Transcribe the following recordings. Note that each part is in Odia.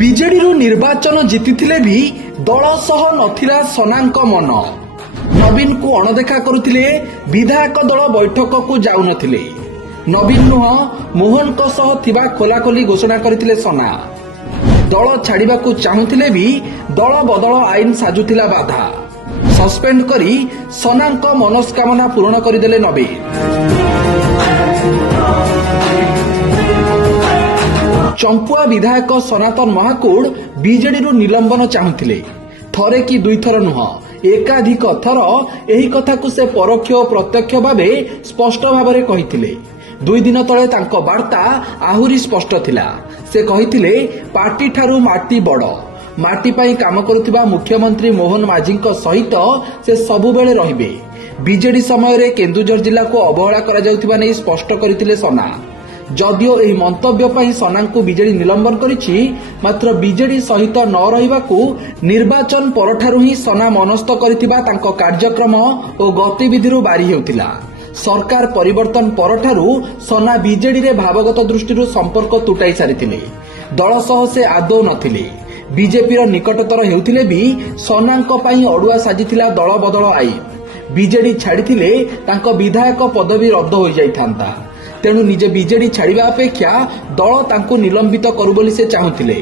ବିଜେଡିରୁ ନିର୍ବାଚନ ଜିତିଥିଲେ ବି ଦଳ ସହ ନଥିଲା ସନାଙ୍କ ମନ। ନବୀନକୁ ଅଣଦେଖା କରୁଥିଲେ, ବିଧାୟକ ଦଳ ବୈଠକକୁ ଯାଉନଥିଲେ। ନବୀନ ନୁହଁ, ମୋହନଙ୍କ ସହ ଥିବା ଖୋଲାଖୋଲି ଘୋଷଣା କରିଥିଲେ ସନା। ଦଳ ଛାଡ଼ିବାକୁ ଚାହୁଁଥିଲେ ବି ଦଳ ବଦଳ ଆଇନ ସାଜୁଥିଲା ବାଧା। ସସ୍ପେଣ୍ଡ କରି ସନାଙ୍କ ମନସ୍କାମନା ପୂରଣ କରିଦେଲେ ନବୀନ। ଚମ୍ପୁଆ ବିଧାୟକ ସନାତନ ମହାକୁଡ ବିଜେଡିରୁ ନିଲମ୍ବନ ଚାହୁଁଥିଲେ। ଥରେ କି ଦୁଇଥର ନୁହଁ, ଏକାଧିକ ଥର ଏହି କଥାକୁ ସେ ପରୋକ୍ଷ ଓ ପ୍ରତ୍ୟକ୍ଷ ଭାବେ ସ୍ପଷ୍ଟ ଭାବରେ କହିଥିଲେ। 2 ଦିନ ତଳେ ତାଙ୍କ ବାର୍ତ୍ତା ଆହୁରି ସ୍ପଷ୍ଟ ଥିଲା। ସେ କହିଥିଲେ, ପାର୍ଟି ଠାରୁ ମାଟି ବଡ। ମାଟି ପାଇଁ କାମ କରୁଥିବା ମୁଖ୍ୟମନ୍ତ୍ରୀ ମୋହନ ମାଝୀଙ୍କ ସହିତ ସେ ସବୁବେଳେ ରହିବେ। ବିଜେଡି ସମୟରେ କେନ୍ଦୁଝର ଜିଲ୍ଲାକୁ ଅବହେଳା କରାଯାଉଥିବା ନେଇ ସ୍ପଷ୍ଟ କରିଥିଲେ ସନା। ଯଦିଓ ଏହି ମନ୍ତବ୍ୟ ପାଇଁ ସନାଙ୍କୁ ବିଜେଡି ନିଲମ୍ବନ କରିଛି, ମାତ୍ର ବିଜେଡି ସହିତ ନ ରହିବାକୁ ନିର୍ବାଚନ ପରଠାରୁ ହିଁ ସନା ମନସ୍ଥ କରିଥିବା ତାଙ୍କ କାର୍ଯ୍ୟକ୍ରମ ଓ ଗତିବିଧିରୁ ବାରି ହେଉଥିଲା। ସରକାର ପରିବର୍ତ୍ତନ ପରଠାରୁ ସନା ବିଜେଡିରେ ଭାବଗତ ଦୃଷ୍ଟିରୁ ସମ୍ପର୍କ ତୁଟାଇ ସାରିଥିଲେ। ଦଳ ସହ ସେ ଆଦୌ ନଥିଲେ। ବିଜେପିର ନିକଟତର ହେଉଥିଲେ ବି ସନାଙ୍କ ପାଇଁ ଅଡୁଆ ସାଜିଥିଲା ଦଳ ବଦଳ ଆଇନ। ବିଜେଡି ଛାଡ଼ିଥିଲେ ତାଙ୍କ ବିଧାୟକ ପଦବୀ ରଦ୍ଦ ହୋଇଯାଇଥାନ୍ତା। ତେଣୁ ନିଜେ ବିଜେଡି ଛାଡ଼ିବା ଅପେକ୍ଷା ଦଳ ତାଙ୍କୁ ନିଲମ୍ବିତ କରୁ ବୋଲି ସେ ଚାହୁଁଥିଲେ।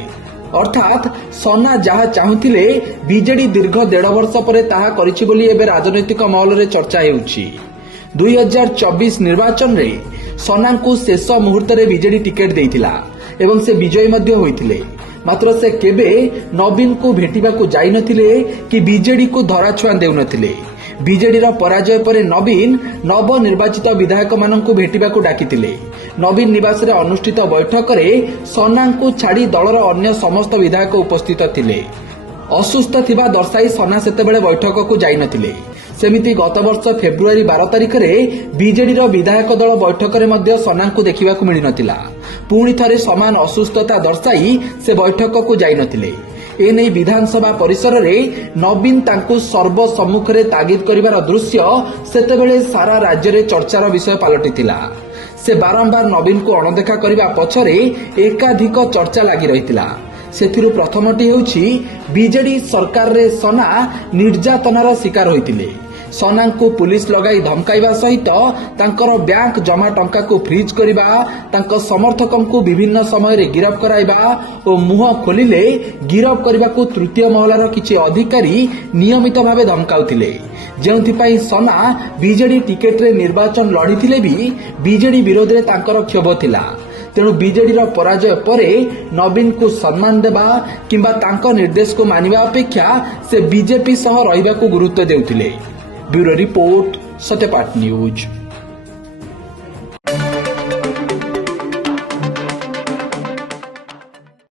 ଅର୍ଥାତ୍ ସନା ଯାହା ଚାହୁଁଥିଲେ, ବିଜେଡି ଦୀର୍ଘ 1.5 ବର୍ଷ ପରେ ତାହା କରିଛି ବୋଲି ଏବେ ରାଜନୈତିକ ମହଲରେ ଚର୍ଚ୍ଚା ହେଉଛି। 2024 ନିର୍ବାଚନରେ ସନାଙ୍କୁ ଶେଷ ମୁହୂର୍ତ୍ତରେ ବିଜେଡି ଟିକେଟ ଦେଇଥିଲା ଏବଂ ସେ ବିଜୟୀ ମଧ୍ୟ ହୋଇଥିଲେ। ମାତ୍ର ସେ କେବେ ନବୀନଙ୍କୁ ଭେଟିବାକୁ ଯାଇନଥିଲେ କି ବିଜେଡିକୁ ଧରାଛୁଆଁ ଦେଉନଥିଲେ। ବିଜେଡିର ପରାଜୟ ପରେ ନବୀନ ନବନିର୍ବାଚିତ ବିଧାୟକମାନଙ୍କୁ ଭେଟିବାକୁ ଡାକିଥିଲେ। ନବୀନ ନିବାସରେ ଅନୁଷ୍ଠିତ ବୈଠକରେ ସନାଙ୍କୁ ଛାଡ଼ି ଦଳର ଅନ୍ୟ ସମସ୍ତ ବିଧାୟକ ଉପସ୍ଥିତ ଥିଲେ। ଅସୁସ୍ଥ ଥିବା ଦର୍ଶାଇ ସନା ସେତେବେଳେ ବୈଠକକୁ ଯାଇନଥିଲେ। ସେମିତି ଗତବର୍ଷ ଫେବୃଆରୀ 12 ତାରିଖରେ ବିଜେଡିର ବିଧାୟକ ଦଳ ବୈଠକରେ ମଧ୍ୟ ସନାଙ୍କୁ ଦେଖିବାକୁ ମିଳିନଥିଲା। ପୁଣି ଥରେ ସମାନ ଅସୁସ୍ଥତା ଦର୍ଶାଇ ସେ ବୈଠକକୁ ଯାଇନଥିଲେ। ଏନେଇ ବିଧାନସଭା ପରିସରରେ ନବୀନ ତାଙ୍କୁ ସର୍ବସମ୍ମୁଖରେ ତାଗିଦ କରିବାର ଦୃଶ୍ୟ ସେତେବେଳେ ସାରା ରାଜ୍ୟରେ ଚର୍ଚ୍ଚାର ବିଷୟ ପାଲଟିଥିଲା। ସେ ବାରମ୍ବାର ନବୀନକୁ ଅଣଦେଖା କରିବା ପଛରେ ଏକାଧିକ ଚର୍ଚ୍ଚା ଲାଗି ରହିଥିଲା। ସେଥିରୁ ପ୍ରଥମଟି ହେଉଛି, ବିଜେଡି ସରକାରରେ ସନା ନିର୍ଯାତନାର ଶିକାର ହୋଇଥିଲେ। ସନାଙ୍କୁ ପୁଲିସ ଲଗାଇ ଧମକାଇବା ସହିତ ତାଙ୍କର ବ୍ୟାଙ୍କ ଜମା ଟଙ୍କାକୁ ଫ୍ରିଜ୍ କରିବା, ତାଙ୍କ ସମର୍ଥକଙ୍କୁ ବିଭିନ୍ନ ସମୟରେ ଗିରଫ କରାଇବା ଓ ମୁହଁ ଖୋଲିଲେ ଗିରଫ କରିବାକୁ ତୃତୀୟ ମହଲାର କିଛି ଅଧିକାରୀ ନିୟମିତ ଭାବେ ଧମକାଉଥିଲେ। ଯେଉଁଥିପାଇଁ ସନା ବିଜେଡି ଟିକେଟରେ ନିର୍ବାଚନ ଲଢ଼ିଥିଲେ ବି ବିଜେଡି ବିରୋଧରେ ତାଙ୍କର କ୍ଷୋଭ ଥିଲା। ତେଣୁ ବିଜେଡିର ପରାଜୟ ପରେ ନବୀନଙ୍କୁ ସମ୍ମାନ ଦେବା କିମ୍ବା ତାଙ୍କ ନିର୍ଦ୍ଦେଶକୁ ମାନିବା ଅପେକ୍ଷା ସେ ବିଜେପି ସହ ରହିବାକୁ ଗୁରୁତ୍ୱ ଦେଉଥିଲେ। ବ୍ୟୁରୋ ରିପୋର୍ଟ, ସତ୍ୟପାଠ ନ୍ୟୁଜ।